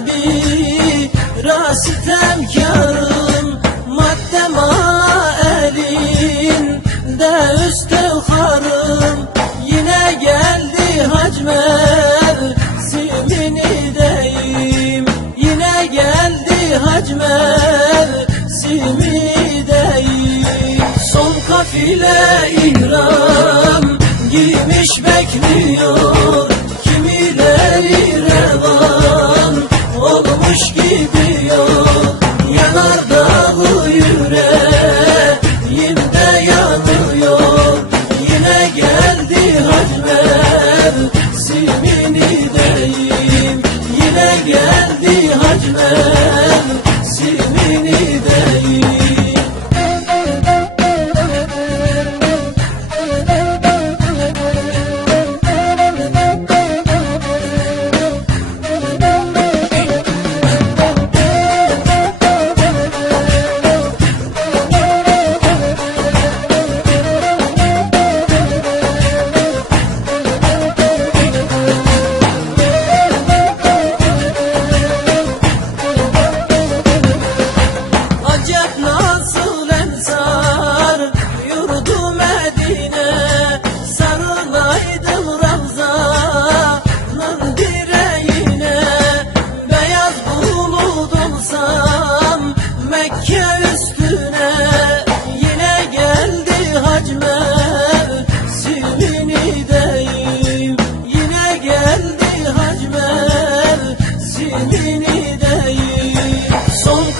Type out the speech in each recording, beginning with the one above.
tabi Rasitemkarım maddema elinde üstevharım Yine geldi hacmer simini deyim Yine geldi hacmer simini deyim Son kafile ihram. Giymiş bekliyor. Geldi hacmer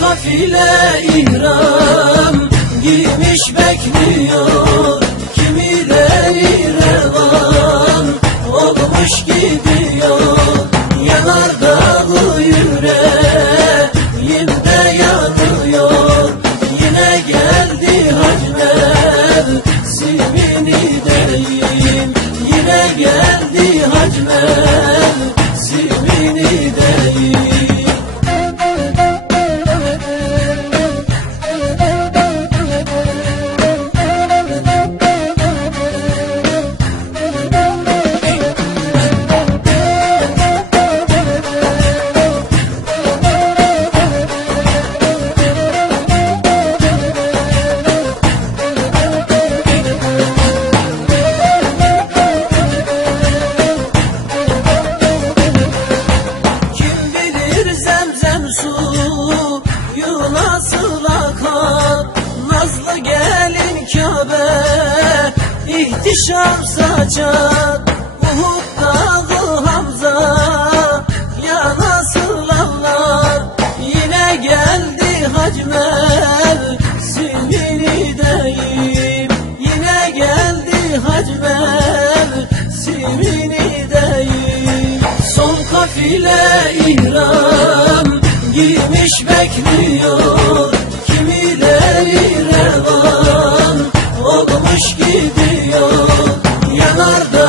kafile ihram giymiş bekliyor Kimileri revan. Olmuş gidiyor Yanar dağı yüreğimde yanıyor. Yine geldi hacmer simini deyim. Yine geldi hacmer simini deyim ihtişam saçar Uhud dağı Hamza ya nasıl anlar Yine geldi hacmer simini deyim Yine geldi hacmer simini deyim Son kafile ihram giymiş bekliyor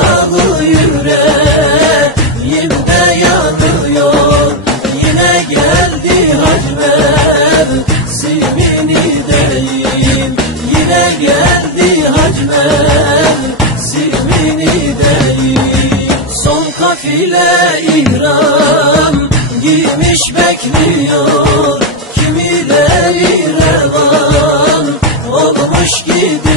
yaralı yüreğimde yanıyor. Yine geldi hacmer silmini değil Yine geldi hacmer silmini değil Son kafile ihram giymiş bekliyor. Kimileri revan olmuş gidiyor.